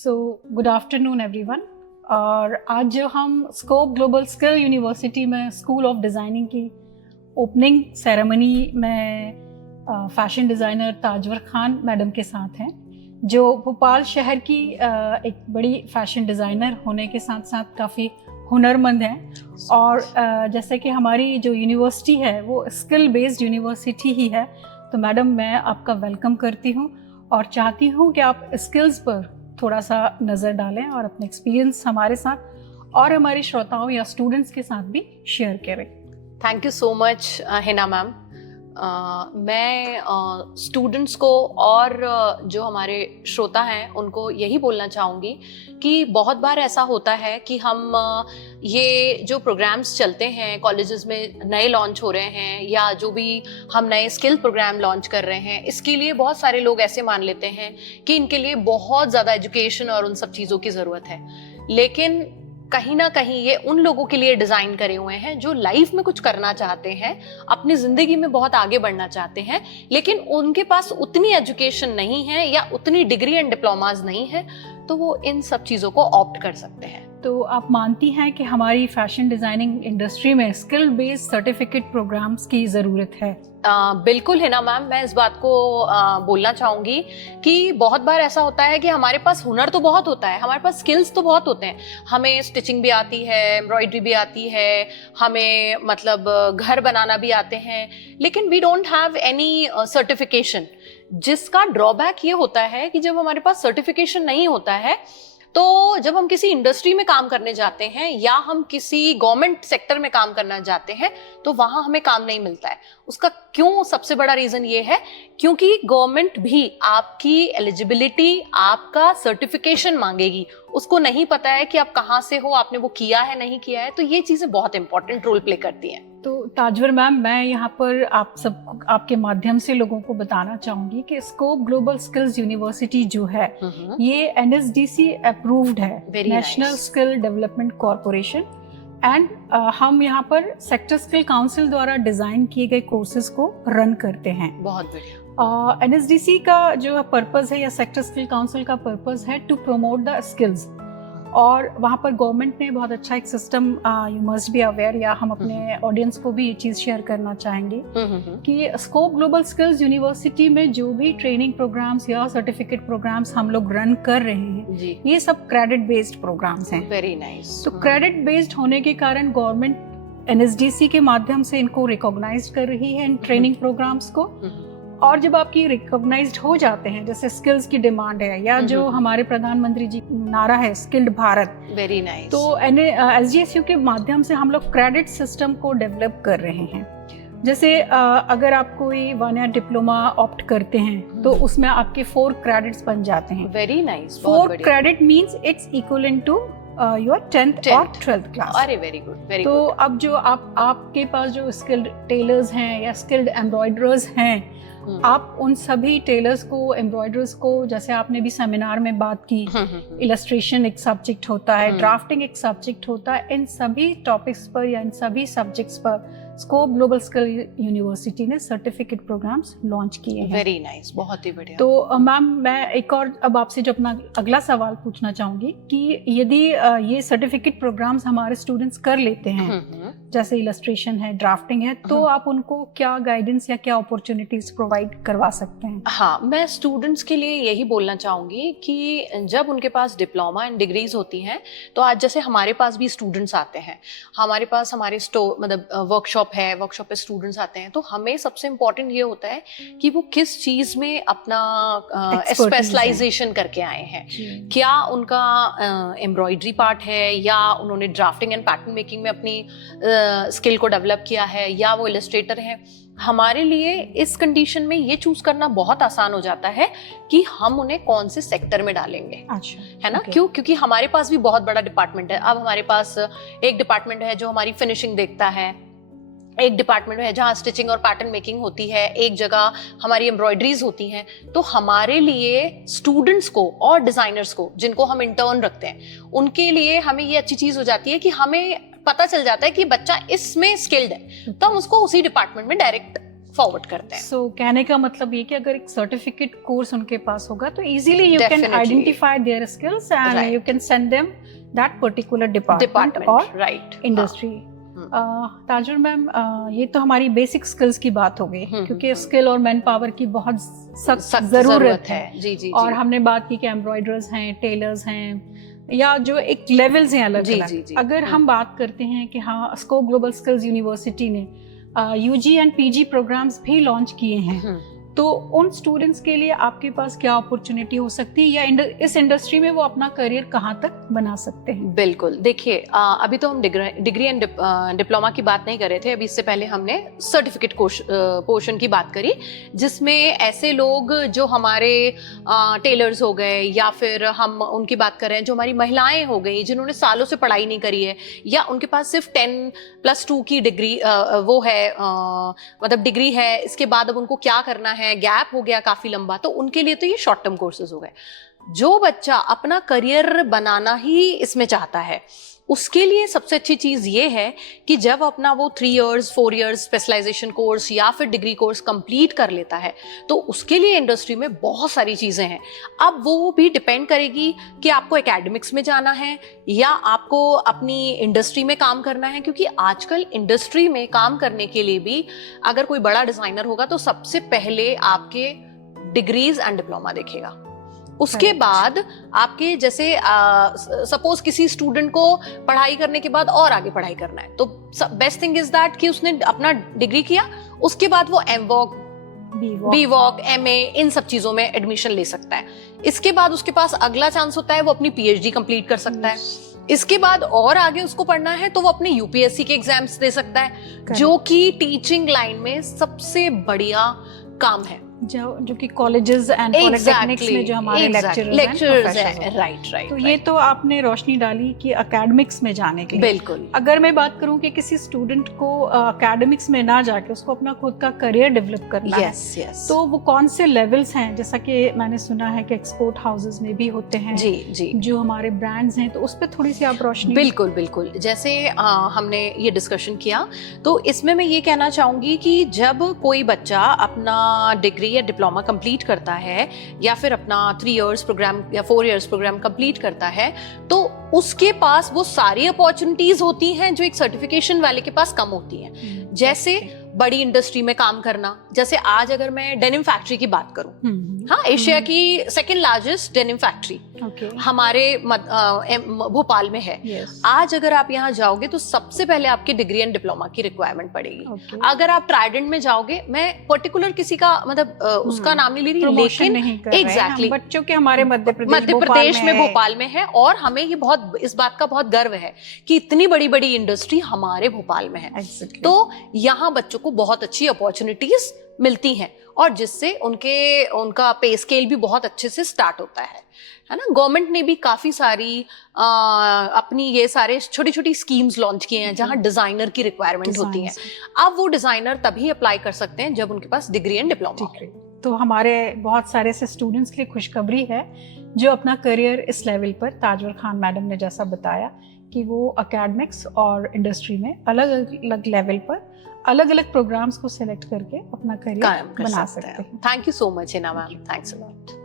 So good afternoon everyone. और आज जो हम स्कोप ग्लोबल स्किल यूनिवर्सिटी में स्कूल ऑफ डिज़ाइनिंग की ओपनिंग सेरेमनी में फैशन डिज़ाइनर ताजवर खान मैडम के साथ हैं, जो भोपाल शहर की एक बड़ी फैशन डिज़ाइनर होने के साथ साथ काफ़ी हुनरमंद हैं। और जैसे कि हमारी जो यूनिवर्सिटी है वो स्किल बेस्ड यूनिवर्सिटी ही है, तो मैडम मैं आपका वेलकम करती हूँ और चाहती हूँ कि आप स्किल्स पर थोड़ा सा नज़र डालें और अपने एक्सपीरियंस हमारे साथ और हमारे श्रोताओं या स्टूडेंट्स के साथ भी शेयर करें। Thank you so much Hina ma'am. मैं स्टूडेंट्स को और जो हमारे श्रोता हैं उनको यही बोलना चाहूँगी कि बहुत बार ऐसा होता है कि हम ये जो प्रोग्राम्स चलते हैं कॉलेजेस में नए लॉन्च हो रहे हैं या जो भी हम नए स्किल प्रोग्राम लॉन्च कर रहे हैं, इसके लिए बहुत सारे लोग ऐसे मान लेते हैं कि इनके लिए बहुत ज़्यादा एजुकेशन और उन सब चीज़ों की ज़रूरत है। लेकिन कहीं ना कहीं ये उन लोगों के लिए डिज़ाइन करे हुए हैं जो लाइफ में कुछ करना चाहते हैं, अपनी ज़िंदगी में बहुत आगे बढ़ना चाहते हैं, लेकिन उनके पास उतनी एजुकेशन नहीं है या उतनी डिग्री एंड डिप्लोमाज नहीं है, तो वो इन सब चीज़ों को ऑप्ट कर सकते हैं। तो आप मानती हैं कि हमारी फैशन डिज़ाइनिंग इंडस्ट्री में स्किल बेस्ड सर्टिफिकेट प्रोग्राम्स की ज़रूरत है? बिल्कुल है ना मैम, मैं इस बात को बोलना चाहूँगी कि बहुत बार ऐसा होता है कि हमारे पास हुनर तो बहुत होता है, हमारे पास स्किल्स तो बहुत होते हैं, हमें स्टिचिंग भी आती है, एम्ब्रॉयडरी भी आती है, हमें मतलब घर बनाना भी आते हैं, लेकिन we don't have any certification. जिसका ड्रॉबैक ये होता है कि जब हमारे पास सर्टिफिकेशन नहीं होता है तो जब हम किसी इंडस्ट्री में काम करने जाते हैं या हम किसी गवर्नमेंट सेक्टर में काम करना जाते हैं तो वहां हमें काम नहीं मिलता है। उसका क्यों? सबसे बड़ा रीजन ये है क्योंकि गवर्नमेंट भी आपकी एलिजिबिलिटी, आपका सर्टिफिकेशन मांगेगी। उसको नहीं पता है कि आप कहाँ से हो, आपने वो किया है नहीं किया है, तो ये चीजें बहुत इंपॉर्टेंट रोल प्ले करती हैं। तो ताजवर मैम, मैं यहाँ पर आप सब आपके माध्यम से लोगों को बताना चाहूँगी कि स्कोप ग्लोबल स्किल्स यूनिवर्सिटी जो है ये NSDC अप्रूव्ड है, national skill development corporation, and हम यहाँ पर सेक्टर स्किल काउंसिल द्वारा डिज़ाइन किए गए कोर्सेज को रन करते हैं। बहुत बढ़िया। NSDC का जो पर्पज़ है या सेक्टर स्किल काउंसिल का पर्पज़ है टू प्रमोट द स्किल्स, और वहाँ पर गवर्नमेंट ने बहुत अच्छा एक system, you must be aware, या हम अपने ऑडियंस को भी ये चीज़ शेयर करना चाहेंगे कि स्कोप ग्लोबल स्किल्स यूनिवर्सिटी में जो भी ट्रेनिंग प्रोग्राम्स या सर्टिफिकेट प्रोग्राम्स हम लोग रन कर रहे हैं ये सब क्रेडिट बेस्ड प्रोग्राम्स हैं। Very nice. तो क्रेडिट बेस्ड होने के कारण गवर्नमेंट NSDC के माध्यम से इनको रिकॉग्नाइज कर रही है इन ट्रेनिंग प्रोग्राम्स को। और जब आपकी रिकॉग्नाइज्ड हो जाते हैं, जैसे स्किल्स की डिमांड है या जो हमारे प्रधानमंत्री जी नारा है स्किल्ड भारत, वेरी नाइस, तो SGSU के माध्यम से हम लोग क्रेडिट सिस्टम को डेवलप कर रहे हैं। जैसे अगर आप कोई 1 ईयर डिप्लोमा ऑप्ट करते हैं तो उसमें आपके 4 क्रेडिट्स बन जाते हैं। Very nice. 4 credit means it's equivalent to your 10th और 12th क्लास। अरे वेरी गुड, वेरी तो गुड। अब जो आपके पास जो स्किल्ड टेलर्स हैं या स्किल्ड एम्ब्रॉयडरर्स हैं, आप उन सभी टेलर्स को, एम्ब्रॉयडर्स को, जैसे आपने भी सेमिनार में बात की, इलस्ट्रेशन एक सब्जेक्ट होता है, ड्राफ्टिंग एक सब्जेक्ट होता है, इन सभी टॉपिक्स पर या इन सभी सब्जेक्ट्स पर स्कोप ग्लोबल स्किल यूनिवर्सिटी ने सर्टिफिकेट प्रोग्राम्स लॉन्च किए हैं। वेरी नाइस, बहुत ही बढ़िया। तो मैम, मैं एक और अब आपसे जो अपना अगला सवाल पूछना चाहूँगी कि यदि ये सर्टिफिकेट प्रोग्राम्स हमारे स्टूडेंट्स कर लेते हैं, जैसे इलस्ट्रेशन है, ड्राफ्टिंग है, तो आप उनको क्या गाइडेंस या क्या अपॉर्चुनिटीज प्रोवाइड करवा सकते हैं? हाँ, मैं स्टूडेंट्स के लिए यही बोलना चाहूँगी कि जब उनके पास डिप्लोमा एंड डिग्रीज होती हैं तो आज जैसे हमारे पास भी स्टूडेंट्स आते हैं, हमारे पास हमारे मतलब वर्कशॉप है, वर्कशॉप पे स्टूडेंट्स आते हैं, तो हमें सबसे इम्पोर्टेंट ये होता है कि वो किस चीज़ में अपना स्पेशलाइजेशन करके आए हैं। क्या उनका एम्ब्रॉयडरी पार्ट है या उन्होंने ड्राफ्टिंग एंड पैटर्न मेकिंग में अपनी स्किल को डेवलप किया है या वो इलस्ट्रेटर है। हमारे लिए इस कंडीशन में ये चूज करना बहुत आसान हो जाता है कि हम उन्हें कौन से सेक्टर में डालेंगे। अच्छा, है ना? क्यों? क्योंकि हमारे पास भी बहुत बड़ा डिपार्टमेंट है। अब हमारे पास एक डिपार्टमेंट है जो हमारी फिनिशिंग देखता है, एक डिपार्टमेंट है जहाँ स्टिचिंग और पैटर्न मेकिंग होती है, एक जगह हमारी एम्ब्रॉयडरीज होती हैं। तो हमारे लिए स्टूडेंट्स को और डिजाइनर्स को, जिनको हम इंटर्न रखते हैं, उनके लिए हमें ये अच्छी चीज हो जाती है कि हमें पता चल जाता है कि बच्चा इसमें स्किल्ड है, तो हम उसको उसी डिपार्टमेंट में डायरेक्ट फॉरवर्ड करते हैं। सो कहने का मतलब ये कि अगर एक सर्टिफिकेट कोर्स उनके पास होगा तो easily you can Definitely. Identify their skills and Right. You can send them that particular department और राइट इंडस्ट्री। ताजुर मैम, ये तो हमारी बेसिक स्किल्स की बात हो गई, क्योंकि स्किल और मैन पावर की बहुत सख्त जरूरत है। जी जी और हमने बात की कि एम्ब्रॉयडर्स हैं, टेलर्स हैं, या जो एक लेवल्स हैं अलग जी, अलग। जी, जी। अगर हम बात करते हैं कि हाँ, स्कोप ग्लोबल स्किल्स यूनिवर्सिटी ने यूजी एंड पीजी प्रोग्राम्स भी लॉन्च किए हैं, तो उन स्टूडेंट्स के लिए आपके पास क्या अपॉर्चुनिटी हो सकती है, या इस इंडस्ट्री में वो अपना करियर कहाँ तक बना सकते हैं? बिल्कुल, देखिए अभी तो हम डिग्री एंड डिप्लोमा की बात नहीं कर रहे थे, अभी इससे पहले हमने सर्टिफिकेट पोर्शन की बात करी, जिसमें ऐसे लोग जो हमारे टेलर्स हो गए, या फिर हम उनकी बात कर रहे हैं जो हमारी महिलाएं हो गई जिन्होंने सालों से पढ़ाई नहीं करी है, या उनके पास सिर्फ 10+2 की डिग्री वो है, मतलब डिग्री है, इसके बाद अब उनको क्या करना है, गैप हो गया काफी लंबा, तो उनके लिए तो ये शॉर्ट टर्म कोर्सेज हो गए। जो बच्चा अपना करियर बनाना ही इसमें चाहता है, उसके लिए सबसे अच्छी चीज ये है कि जब अपना वो 3 इयर्स 4 इयर्स स्पेशलाइजेशन कोर्स या फिर डिग्री कोर्स कंप्लीट कर लेता है, तो उसके लिए इंडस्ट्री में बहुत सारी चीजें हैं। अब वो भी डिपेंड करेगी कि आपको एकेडमिक्स में जाना है या आपको अपनी इंडस्ट्री में काम करना है, क्योंकि आजकल इंडस्ट्री में काम करने के लिए भी अगर कोई बड़ा डिजाइनर होगा तो सबसे पहले आपके डिग्रीज एंड डिप्लोमा देखेगा। उसके बाद आपके जैसे सपोज किसी स्टूडेंट को पढ़ाई करने के बाद और आगे पढ़ाई करना है, तो बेस्ट थिंग इज दैट कि उसने अपना डिग्री किया, उसके बाद वो एमवॉक, बीवॉक, एमए, इन सब चीजों में एडमिशन ले सकता है। इसके बाद उसके पास अगला चांस होता है वो अपनी पीएचडी कंप्लीट कर सकता है। इसके बाद और आगे उसको पढ़ना है तो वो अपने यूपीएससी के एग्जाम्स दे सकता है, जो कि टीचिंग लाइन में सबसे बढ़िया काम है, जो कि कॉलेजेस एंड पॉलिटेक्निक्स में जो हमारे लेक्चरर्स हैं। राइट। तो ये तो आपने रोशनी डाली कि एकेडमिक्स में जाने के लिए। बिल्कुल। अगर मैं बात करूं कि किसी स्टूडेंट को एकेडमिक्स में ना जाके उसको अपना खुद का करियर डेवलप करना है, तो वो कौन से लेवल्स हैं? जैसा कि मैंने सुना है कि एक्सपोर्ट हाउसेस में भी होते हैं जी जो हमारे ब्रांड्स हैं, तो उस पर थोड़ी सी आप रोशनी। बिल्कुल। जैसे हमने ये डिस्कशन किया, तो इसमें मैं ये कहना चाहूंगी कि जब कोई बच्चा अपना डिग्री या डिप्लोमा कंप्लीट करता है, या फिर अपना 3 इयर्स प्रोग्राम या 4 इयर्स प्रोग्राम कंप्लीट करता है, तो उसके पास वो सारी अपॉर्चुनिटीज होती हैं जो एक सर्टिफिकेशन वाले के पास कम होती हैं। जैसे बड़ी इंडस्ट्री में काम करना, जैसे आज अगर मैं डेनिम फैक्ट्री की बात करूं, हाँ, एशिया की सेकंड लार्जेस्ट डेनिम फैक्ट्री हमारे भोपाल में है। आज अगर आप यहाँ जाओगे तो सबसे पहले आपकी डिग्री एंड डिप्लोमा की रिक्वायरमेंट पड़ेगी। अगर आप ट्राइडेंट में जाओगे, मैं पर्टिकुलर किसी का मतलब उसका नाम नहीं ले रही, लेकिन एग्जैक्टली बच्चों के हमारे मध्य प्रदेश में भोपाल में है, और हमें ये बहुत इस बात का बहुत गर्व है कि इतनी बड़ी बड़ी इंडस्ट्री हमारे भोपाल में है। तो यहाँ बच्चों को बहुत अच्छी अपॉर्चुनिटीज मिलती हैं, और जिससे उनका पे स्केल भी बहुत अच्छे से स्टार्ट होता है ना। गवर्नमेंट ने भी काफी सारी अपनी ये सारे छोटी छोटी स्कीम्स लॉन्च किए हैं जहां डिजाइनर की रिक्वायरमेंट होती है। अब वो डिजाइनर तभी अप्लाई कर सकते हैं जब उनके पास डिग्री एंड डिप्लोमा हो। तो हमारे बहुत सारे ऐसे स्टूडेंट्स के लिए खुशखबरी है जो अपना करियर इस लेवल पर, ताजुर खान मैडम ने जैसा बताया कि वो एकेडमिक्स और इंडस्ट्री में अलग अलग लेवल पर अलग अलग प्रोग्राम्स को सिलेक्ट करके अपना करियर बना सकते हैं। Thank you so much Hina ma'am, thanks a lot.